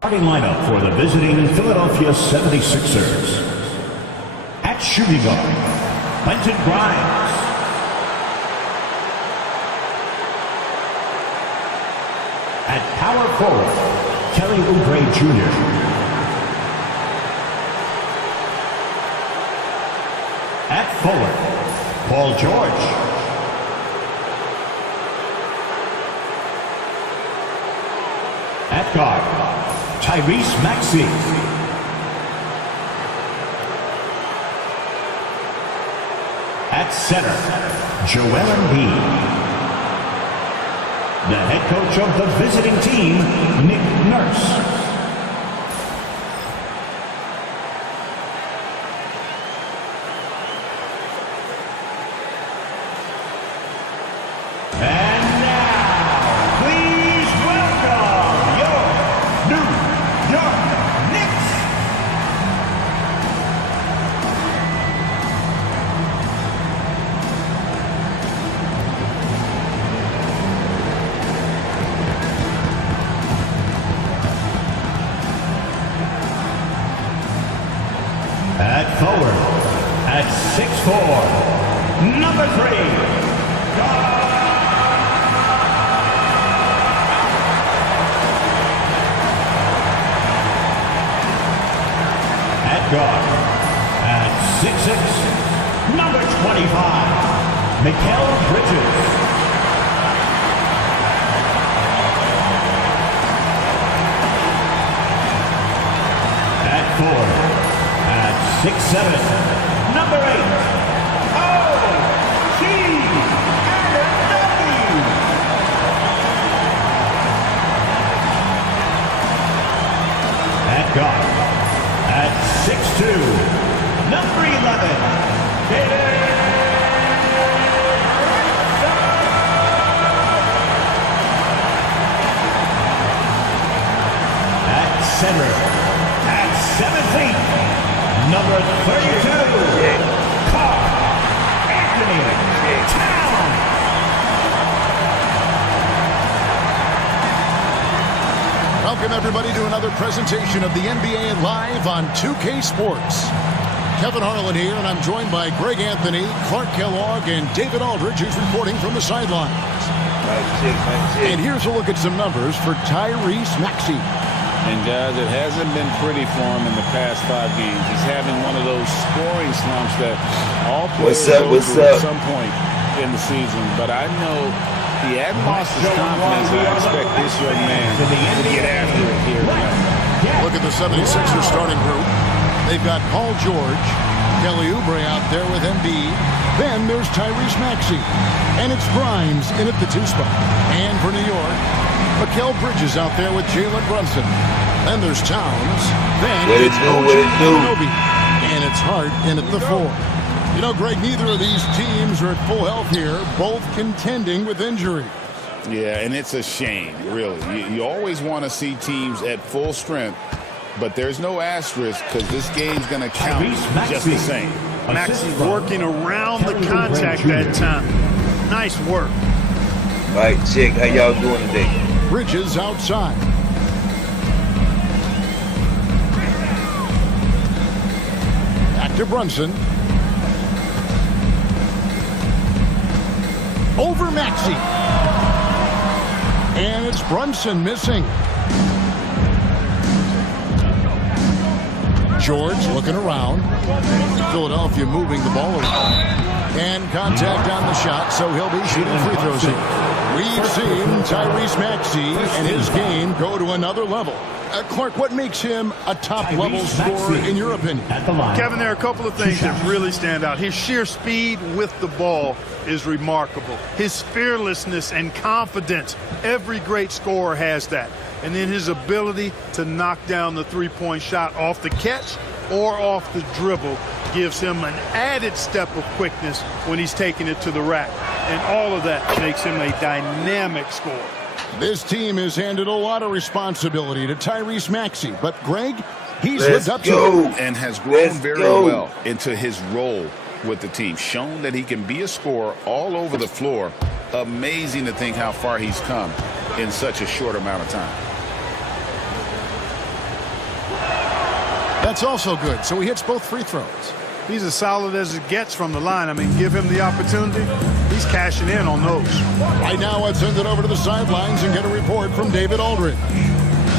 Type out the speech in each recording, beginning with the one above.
Starting lineup for the visiting Philadelphia 76ers. At shooting guard, Quentin Grimes. At power forward, Kelly Oubre Jr. At forward, Paul George. At guard, Tyrese Maxey. At center, Joel Embiid. The head coach of the visiting team, Nick Nurse. And now, please welcome your New York Knicks. At forward, at 6'4", number 3, At guard, at 6'6", number 25, Mikal Bridges. At 4, at 6'7", number 8, O.G. Anunoby. At guard, at 6'2", number 11, David At center, at 7 feet, number 32, Karl Anthony Towns. Welcome, everybody, to another presentation of the NBA Live on 2K Sports. Kevin Harlan here, and I'm joined by Greg Anthony, Clark Kellogg, and David Aldridge, who's reporting from the sidelines. And here's a look at some numbers for Tyrese Maxey. And guys, it hasn't been pretty for him in the past 5 games. He's having one of those scoring slumps that all players go through at some point in the season. But I know he hadn't lost his confidence, and I expect this young man to get after it here tonight. Look at the 76ers starting group. They've got Paul George, Kelly Oubre out there with Embiid. Then there's Tyrese Maxey. And it's Grimes in at the 2 spot. And for New York, Mikal Bridges out there with Jalen Brunson. Then there's Towns. Then it's O.G. Anunoby. And it's Hart in at the 4. You know, Greg, neither of these teams are at full health here, both contending with injury. Yeah, and it's a shame, really. You always want to see teams at full strength, but there's no asterisk because this game's going to count just the same. Maxey working around the contact that time. Nice work. All right, check. How y'all doing today? Bridges outside. Back to Brunson. Over Maxey. And it's Brunson missing. George looking around. Philadelphia moving the ball around. And contact on the shot, so he'll be shooting free throws here. We've seen Tyrese Maxey and his game go to another level. Clark, what makes him a top-level scorer in your opinion? Kevin, there are a couple of things that really stand out. His sheer speed with the ball is remarkable. His fearlessness and confidence, every great scorer has that. And then his ability to knock down the three-point shot off the catch or off the dribble gives him an added step of quickness when he's taking it to the rack. And all of that makes him a dynamic scorer. This team has handed a lot of responsibility to Tyrese Maxey, but Greg, he's lived up to it. And has grown very well into his role with the team. Shown that he can be a scorer all over the floor. Amazing to think how far he's come in such a short amount of time. That's also good. So he hits both free throws. He's as solid as it gets from the line. I mean, give him the opportunity. He's cashing in on those. Right now, let's send it over to the sidelines and get a report from David Aldridge.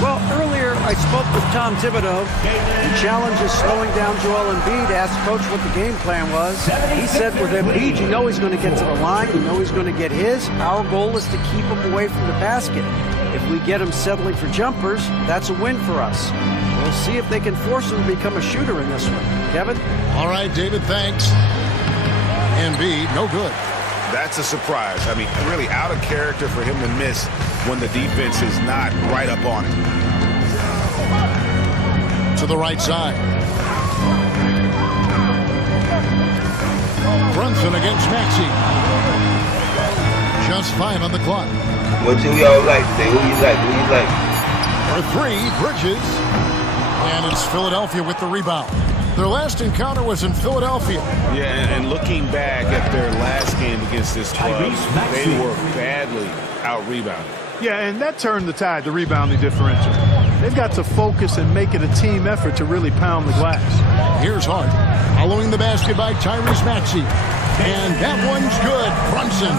Well, earlier I spoke with Tom Thibodeau. The challenge is slowing down Joel Embiid. Asked Coach what the game plan was. He said with Embiid, you know he's going to get to the line. You know he's going to get his. Our goal is to keep him away from the basket. If we get him settling for jumpers, that's a win for us. We'll see if they can force him to become a shooter in this one. Kevin? All right, David, thanks. Embiid, no good. That's a surprise. I mean, really out of character for him to miss when the defense is not right up on it. To the right side. Brunson against Maxey. Just 5 on the clock. What do we all like today? Who you like? Who you like? For 3, Bridges. And it's Philadelphia with the rebound. Their last encounter was in Philadelphia. Yeah, and looking back at their last game against this club, they were badly out-rebounded. Yeah, and that turned the tide, the rebounding differential. They've got to focus and make it a team effort to really pound the glass. Here's Hart. Following the basket by Tyrese Maxey. And that one's good. Brunson.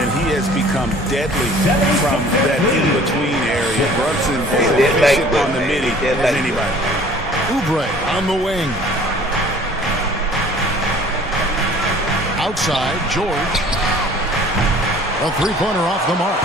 And he has become deadly from that in-between area. Brunson is efficient on the midi as anybody. Oubre on the wing. Outside, George. A three-pointer off the mark.